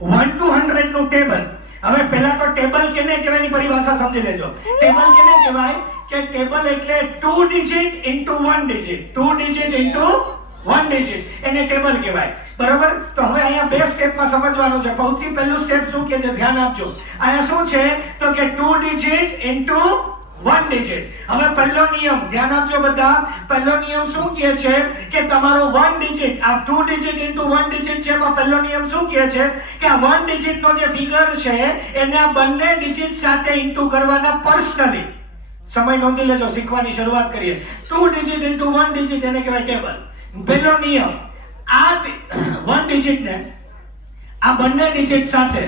1 to 100 નું table. હવે પહેલા તો ટેબલ કેને કહેવાયની પરિભાષા સમજી લેજો. ટેબલ કેને કહેવાય કે ટેબલ એટલે 2 digit into 1 digit, 2 digit into 1 digit, એને ટેબલ કહેવાય. બરાબર? તો હવે અહીંયા બે સ્ટેપમાં સમજવાનું છે. સૌથી પહેલું સ્ટેપ શું કે છે, ધ્યાન આપજો. અહીંયા શું છે તો કે 2 ડિજિટ ઇન્ટુ 1 ડિજિટ. હવે પહેલો નિયમ ધ્યાન આપજો બધા. પહેલો નિયમ શું કહે છે કે તમારો 1 ડિજિટ, આ 2 ડિજિટ ઇન્ટુ 1 ડિજિટ છે, એમાં પહેલો નિયમ શું કહે છે કે આ 1 ડિજિટનો જે ફિગર છે એને આ બંને ડિજિટ સાથે ઇન્ટુ કરવાના પર્સનલી. સમય નોંધી લેજો, શીખવાની શરૂઆત કરીએ. 2 ડિજિટ ઇન્ટુ 1 ડિજિટ એને કહેવાય ટેબલ. પહેલો નિયમ, આ 1 ડિજિટને આ બંને ડિજિટ સાથે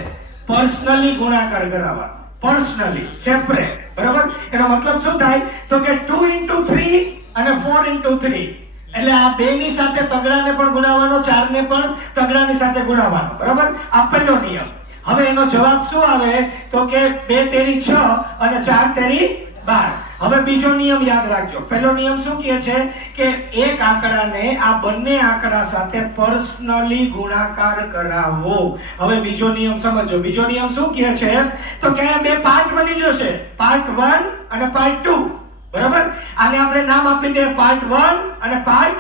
પર્સનલી ગુણાકાર કરાવવાનો. Personally separate. બરાબર? એનો મતલબ શું થાય તો કે 2 into 3 અને 4 into 3, એટલે આ બે ની સાથે તગડાને પણ ગુણાવવાનો, 4 ને પણ તગડાની સાથે ગુણાવવાનો. બરાબર? આ પહેલો નિયમ. હવે એનો જવાબ શું આવે તો કે 2 તેરી 6 અને 4 તેરી 12. હવે બીજો નિયમ યાદ રાખજો. પહેલો નિયમ શું કહે છે કે એક આંકડાને આ બંને આંકડા સાથે પર્સનલી ગુણાકાર કરાવો. હવે બીજો નિયમ સમજો. બીજો નિયમ શું કહે છે તો કે બે પાર્ટ બની જશે, પાર્ટ 1 અને પાર્ટ 2. બરાબર? આને આપણે નામ આપી દે પાર્ટ 1 અને પાર્ટ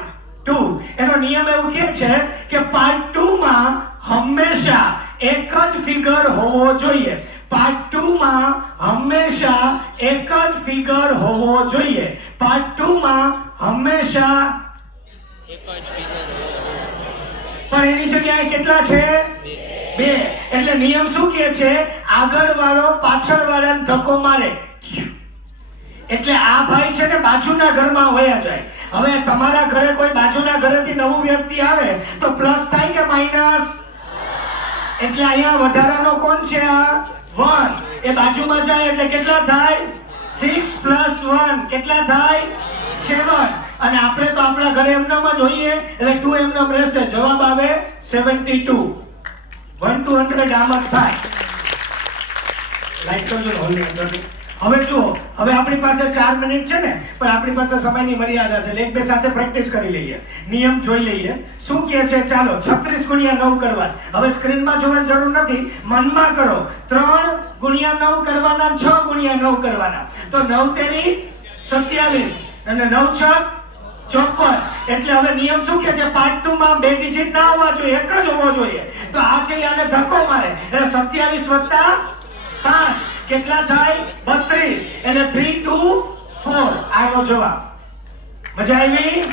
2. એનો નિયમ એવું કહે છે કે પાર્ટ 2 માં હંમેશા એક જ ફિગર હોવો જોઈએ. પાર્ટ 2 માં હંમેશા એક જ ફિગર હોવો જોઈએ. પાર્ટ 2 માં હંમેશા એક જ ફિગર હોવો. પણ એની જગ્યાએ કેટલા છે? 2. એટલે નિયમ શું કહે છે, આગળ વાળો પાછળ વાળાને ધક્કો મારે એટલે આ ભાઈ છે ને બાજુના ઘરમાં વયા જાય. હવે તમારા ઘરે કોઈ બાજુના ઘરેથી નવું વ્યક્તિ આવે તો પ્લસ થાય કે માઈનસ? એટલે અહીંયા વધારાનો કોણ છે? આ 1. એ બાજુમાં જાય એટલે કેટલા થાય? 6 plus 1 કેટલા થાય? 7. અને આપણે તો આપણા ઘરે એમનામ જ હોઈએ એટલે 2 એમનામ રહેશે. જવાબ આવે 72. 1 to 100 આમ જ થાય. લાઈક કરજો હોલની અંદર. હવે જુઓ, હવે આપણી પાસે 4 મિનિટ છે ને, પણ આપણી પાસે સમયની મર્યાદા છે. એક બે સાથે પ્રેક્ટિસ કરી લઈએ, નિયમ જોઈ લઈએ. શું કહે છે? ચાલો 36 ગુણ્યા 9 કરવા. હવે સ્ક્રીનમાં જોવાની જરૂર નથી, મનમાં કરો. 3 ગુણ્યા 9 કરવાના, 6 ગુણ્યા 9 કરવાના. તો 9 તેરી 27 અને 9 6 54. એટલે હવે નિયમ શું કહે છે, પાર્ટ 2 માં 2 ડિજિટ ના હોવા જોઈએ, એક જ હોવો જોઈએ. તો આ છે આને ધક્કો મારે એટલે 27 વત્તા 5 કેટલા થાય? 32. એટલે 3 to 4 આનો જવાબ. મજા આવી?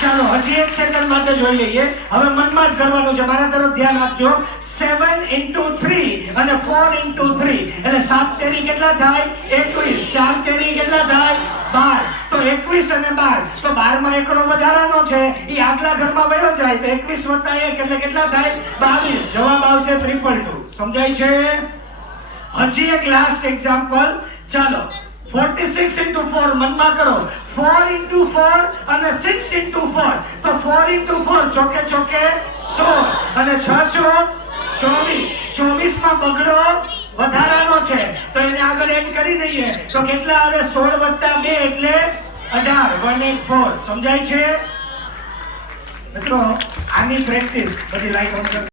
ચાલો હજી એક સેકન્ડ માટે જોઈ લઈએ. હવે મનમાં જ કરવાનું છે, મારા તરફ ધ્યાન આપજો. 7 into 3 અને 4 into 3 એટલે 7 તેરી કેટલા થાય? 21. 4 તેરી કેટલા થાય? 12. તો 21 અને 12, તો 12 માં એકડો વધારાનો છે, એ આગલા ઘરમાં વયો જાય તો 21 વત્તા 1 એટલે કેટલા થાય? 22. જવાબ આવશે 222. સમજાય છે? હજી એક લાસ્ટ એક્ઝામ્પલ. ચાલો 46 into 4 મનમાં કરો. 4 into 4 અને 6 into 4, તો 4 into 4 ચોકે ચોકે 16 અને 6 ચોક 24. 24 માં બગડો વધારાનો છે તો એને આગળ એડ કરી દઈએ તો કેટલા આવે? 16 વત્તા 2 એટલે 18. 184. સમજાય છે મિત્રો? આની પ્રેક્ટિસ બધી લાઈક